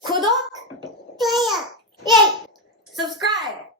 구독, 좋아요. 예. subscribe.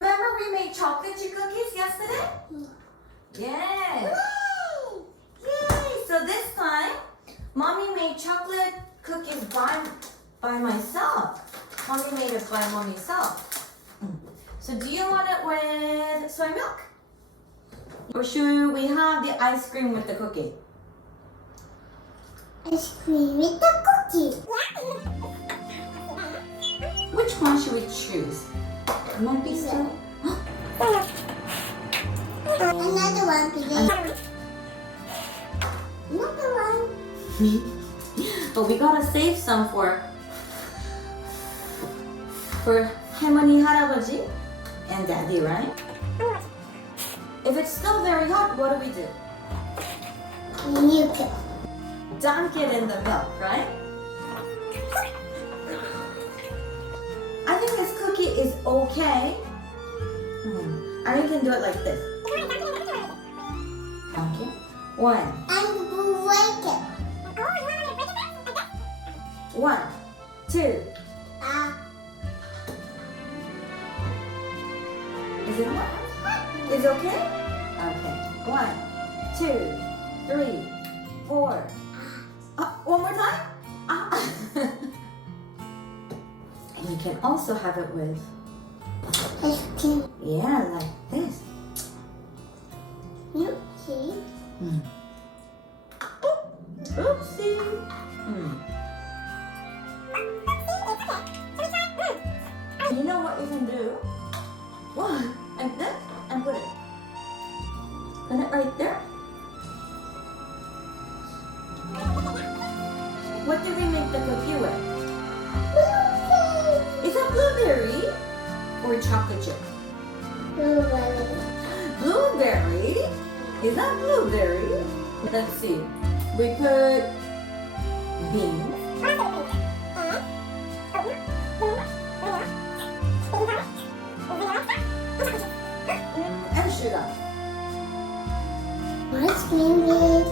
Remember we made chocolate chip cookies yesterday? Yes. Yay! So this time, Mommy made chocolate cookies by myself. Mommy made it by Mommyself. So do you want it with soy milk? Or should we have the ice cream with the cookie? Ice cream with the cookie. Which one should we choose? Might be so. Another one, please. Another one. But we gotta save some for 할머니, 할아버지, and daddy, right? If it's still very hot, what do we do? Milk. Dunk it in the milk, right? I think this cookie is okay. Or you can do it like this. Okay. One. And break it. 1, 2. Is it hot? Is it okay? Okay. 1, 2, 3, 4. One more time? And you can also have it with, Ice cream. yeah, like this. You see? Oopsie. You know what you can do? One, and this, and put it. Put it right there. What did we make the cookie with? Is that blueberry or chocolate chip? Blueberry. Blueberry? Is that blueberry? Let's see. We put beans. And sugar. Ice cream with